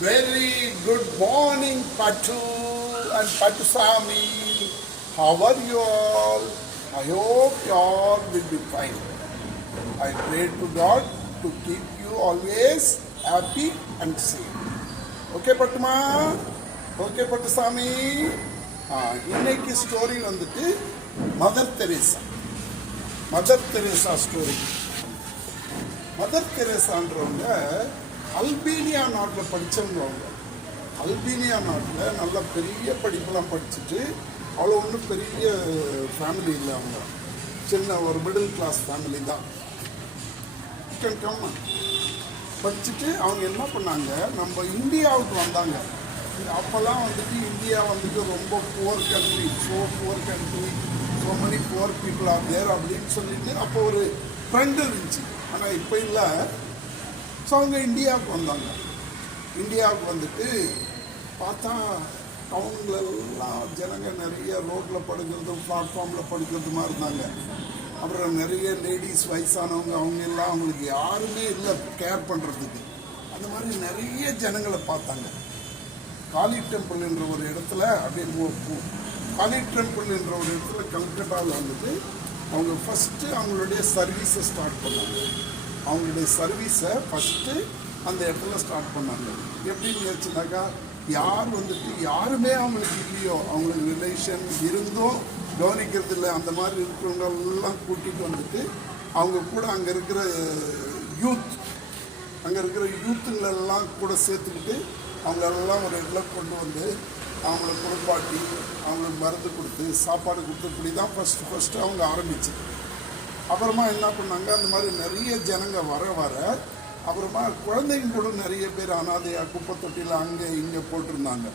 Very good morning, Patu and Patusami. How are you all? I hope you all will be fine. I pray to God to keep you always happy and safe. Okay, Patuma? Okay, Patusami? இன்னைக்கு story வந்துட்டு mother Teresa story. Mother தெரேசான்றவங்க Albania நாட்டில் படித்தவங்க. அவங்க Albania நாட்டில் நல்ல பெரிய படிப்பெல்லாம் படிச்சுட்டு அவ்வளோ ஒன்றும் பெரிய ஃபேமிலி இல்லை. அவங்க சின்ன ஒரு மிடில் கிளாஸ் ஃபேமிலி தான். படிச்சுட்டு அவங்க என்ன பண்ணாங்க, நம்ம இந்தியாவுக்கு வந்தாங்க. அப்போல்லாம் வந்துட்டு இந்தியா வந்துட்டு ரொம்ப poor country, so many poor people are there அப்படின்னு சொல்லிட்டு அப்போ ஒரு ட்ரெண்ட் இருந்துச்சு. ஆனால் இப்போ இல்லை. ஸோ அவங்க இந்தியாவுக்கு வந்தாங்க. இந்தியாவுக்கு வந்துட்டு பார்த்தா டவுன்லெல்லாம் ஜனங்க நிறைய ரோட்டில் படுக்கிறதும் பிளாட்ஃபார்மில் படுக்கிறதுமா இருந்தாங்க. அப்புறம் நிறைய லேடிஸ் வயசானவங்க அவங்க எல்லாம் அவங்களுக்கு யாருமே இல்லை கேர் பண்ணுறதுக்கு. அந்த மாதிரி நிறைய ஜனங்களை பார்த்தாங்க. காளி டெம்பிள் என்ற ஒரு இடத்துல அப்படியே காளி டெம்பிள் என்ற ஒரு இடத்துல கல்கட்டாவில் வந்துட்டு அவங்க ஃபஸ்ட்டு அவங்களுடைய சர்வீஸை ஸ்டார்ட் பண்ணாங்க. அவங்களுடைய சர்வீஸை ஃபஸ்ட்டு அந்த இடத்துல ஸ்டார்ட் பண்ணாங்க. எப்படின்னு வச்சுனாக்கா, யார் வந்துட்டு யாருமே அவங்களுக்கு இல்லையோ, அவங்களுக்கு ரிலேஷன் இருந்தும் கவனிக்கிறது இல்லை, அந்த மாதிரி இருக்கிறவங்களெல்லாம் கூட்டிகிட்டு வந்துட்டு அவங்க கூட அங்கே இருக்கிற யூத்துங்களெல்லாம் கூட சேர்த்துக்கிட்டு அவங்களெல்லாம் ஒரு இடத்துல கொண்டு வந்து அவங்கள குளிப்பாட்டி அவங்களுக்கு மருந்து கொடுத்து சாப்பாடு கொடுத்து இப்படி தான் ஃபஸ்ட்டு அவங்க ஆரம்பிச்சது. அப்புறமா என்ன பண்ணாங்க, அந்த மாதிரி நிறைய ஜனங்க வர அப்புறமா குழந்தைங்க கூட நிறைய பேர் அனாதையாக குப்பை தொட்டியில் அங்கே இங்கே போட்டிருந்தாங்க.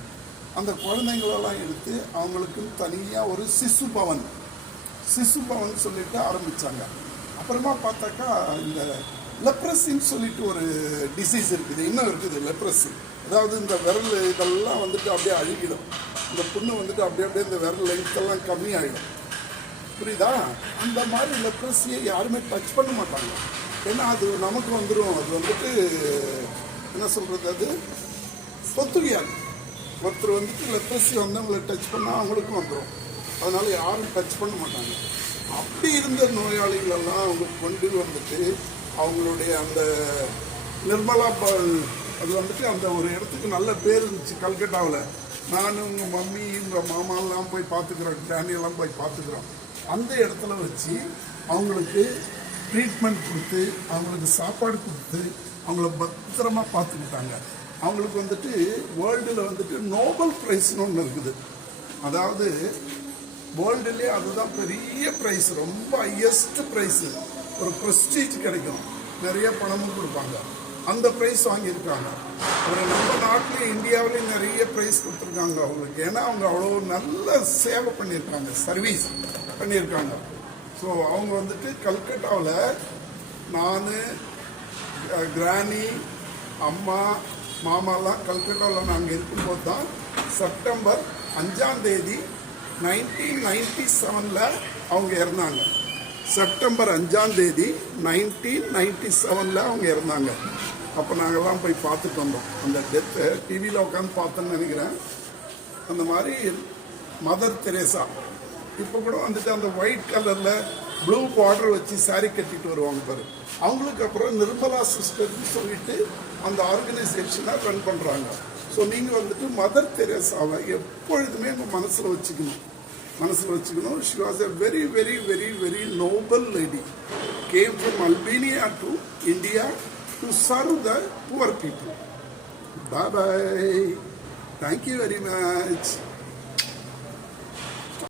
அந்த குழந்தைங்களெல்லாம் எடுத்து அவங்களுக்குன்னு தனியாக ஒரு சிசு பவன் சொல்லிட்டு ஆரம்பித்தாங்க. அப்புறமா பார்த்தாக்கா இந்த லெப்ரஸின்னு சொல்லிட்டு ஒரு டிசீஸ் இருக்குது, இன்னும் இருக்குது லெப்ரஸி. அதாவது இந்த விரல் இதெல்லாம் வந்துட்டு அப்படியே அழுகிடும். இந்த புண்ணு வந்துட்டு அப்படியே இந்த விரல் லென்த்தெல்லாம் கம்மியாகிடும். புரியுதா? அந்த மாதிரி லெப்ரஸியை யாருமே டச் பண்ண மாட்டாங்க. ஏன்னா அது நமக்கு வந்துடும். அது வந்துட்டு என்ன சொல்கிறது, அது சொத்துகையாது. ஒருத்தர் வந்துட்டு லெப்ரஸி வந்தவங்களை டச் பண்ணால் அவங்களுக்கும் வந்துடும். அதனால் யாரும் டச் பண்ண மாட்டாங்க. அப்படி இருந்த நோயாளிகளெல்லாம் அவங்க கொண்டு வந்துட்டு அவங்களுடைய அந்த நிர்மலா அது வந்துட்டு அந்த ஒரு இடத்துக்கு நல்ல பேர் இருந்துச்சு கல்கட்டாவில். நானும் உங்கள் மம்மி உங்கள் மாமாலாம் போய் பார்த்துக்குறோம், டேனியெல்லாம் போய் பார்த்துக்குறோம். அந்த இடத்துல வச்சு அவங்களுக்கு ட்ரீட்மெண்ட் கொடுத்து அவங்களுக்கு சாப்பாடு கொடுத்து அவங்கள பத்திரமா பார்த்துக்கிட்டாங்க. அவங்களுக்கு வந்துட்டு வேர்ல்டில் வந்துட்டு நோபல் ப்ரைஸ்னு ஒன்று இருக்குது. அதாவது வேர்ல்டுலேயே அதுதான் பெரிய ப்ரைஸ், ரொம்ப ஹையஸ்ட் ப்ரைஸு. ஒரு ப்ரெஸ்டீஜ் கிடைக்கும், நிறைய பணமும் கொடுப்பாங்க. அந்த ப்ரைஸ் வாங்கியிருக்காங்க. ஒரு நம்ம நாட்டிலையும் இந்தியாவிலையும் நிறைய ப்ரைஸ் கொடுத்துருக்காங்க அவங்களுக்கு. ஏன்னா அவங்க அவ்வளோ நல்ல சேவை பண்ணியிருக்காங்க, சர்வீஸ் பண்ணியிருக்காங்க. ஸோ அவங்க வந்துட்டு கல்கட்டாவில் நான் கிராணி அம்மா மாமாலாம் கல்கட்டாவில் நாங்கள் இருக்கும்போது தான் செப்டம்பர் 5 1997 அவங்க இறந்தாங்க. செப்டம்பர் 5 1997 அவங்க இறந்தாங்க. அப்போ நாங்கள்லாம் போய் பார்த்துட்டு வந்தோம். அந்த டெத்தை டிவியில் உட்காந்து பார்த்தோன்னு நினைக்கிறேன். அந்த மாதிரி மதர் தெரேசா இப்போ கூட வந்துட்டு அந்த ஒயிட் கலரில் ப்ளூ பார்டர் வச்சு சாரீ கட்டிட்டு வருவாங்க பாரு. அவங்களுக்கு அப்புறம் நிர்மலா சிஸ்டர்னு சொல்லிட்டு அந்த ஆர்கனைசேஷனை ரன் பண்ணுறாங்க. ஸோ நீங்கள் வந்துட்டு மதர் தெரேசாவை எப்பொழுதுமே உங்கள் மனசில் வச்சுக்கணும். She was a very, very, very, very noble lady. Came from Albania to India to serve the poor people. Bye-bye. Thank you very much.